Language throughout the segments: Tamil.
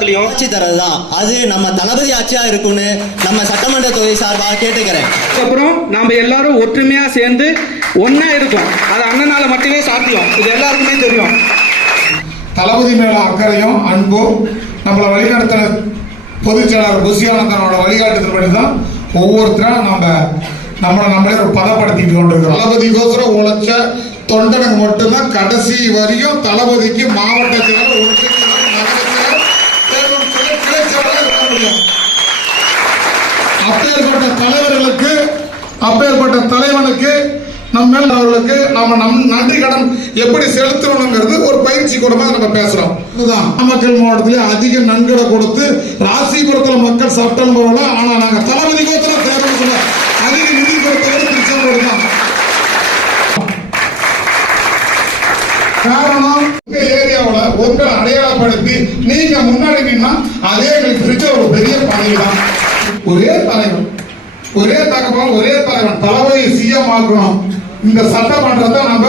எல்லாத்துலயும் ஆட்சி தரதுதான். அது நம்ம தளபதி ஆட்சியா இருக்கும்னு நம்ம சட்டமன்ற தொகுதி சார்பாக கேட்டுக்கிறேன். அப்புறம் நாம எல்லாரும் ஒற்றுமையா சேர்ந்து ஒன்னா இருக்கோம். அது அண்ணனால மட்டுமே சாத்தியம். இது எல்லாருக்குமே தெரியும். தளபதி மேல அக்கறையும் அன்பும் நம்மளை வழிநடத்தின பொதுச் செயலாளர் புஷியானந்தனோட வழிகாட்டுதல்படி தான் ஒவ்வொருத்தரும் நம்மளே ஒரு பதப்படுத்திட்டு கொண்டிருக்கிறோம். தளபதிக்கோசரம் உழைச்ச தொண்டனுக்கு மட்டும்தான் கடைசி வரையும் தளபதிக்கு மாவட்ட செயலர் இருக்க முடியும். அப்பேற்பட்ட தலைவர்களுக்கு அப்பேற்பட்ட தலைவனுக்கு நம்ம அவர்களுக்கு நன்றி கடன் எப்படி செலுத்தணுங்கிறது ஒரு பயிற்சி கூடமா நம்ம பேசுறோம். இதுதான் நாமக்கல் மாவட்டத்திலே அதிக நன்கொடை கொடுத்து ராசிபுரத்தில் மக்கள் சட்டம் போல, ஆனா நாங்க தளபதி கோத்திரம் தேர்வு சொல்ல அதிக நிதி கொடுத்தவர் திருச்செங்கோடு தான். காரணம் ஏரியாவில் உங்களை அடையாளப்படுத்தி நீங்க முன்னாடி நின்னா அதே எங்களுக்கு பிடிச்ச ஒரு பெரிய பதவி தான். ஒரே தலைவன், ஒரே தகவல், ஒரே தலைவன் தளபதி சிஎம் ஆக்கணும். இந்த சட்டமன்றத்தை நம்ம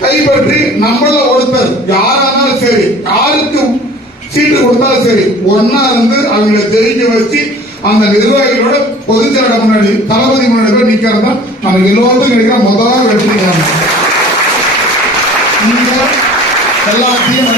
கைப்பற்றி நம்மள ஒருத்தர் யாரானாலும் சரி, யாருக்கு சீட்டு கொடுத்தாலும் சரி, ஒன்னா இருந்து அவங்களை ஜெயிக்க வச்சு அந்த நிர்வாகிகளோட பொதுச்செயலாளர் முன்னாடி தளபதி முன்னாடி போய் நிக்கிறது தான் நம்ம எல்லோருக்கும் கிடைக்கிற முதல் வெற்றி. எல்லாத்தையும்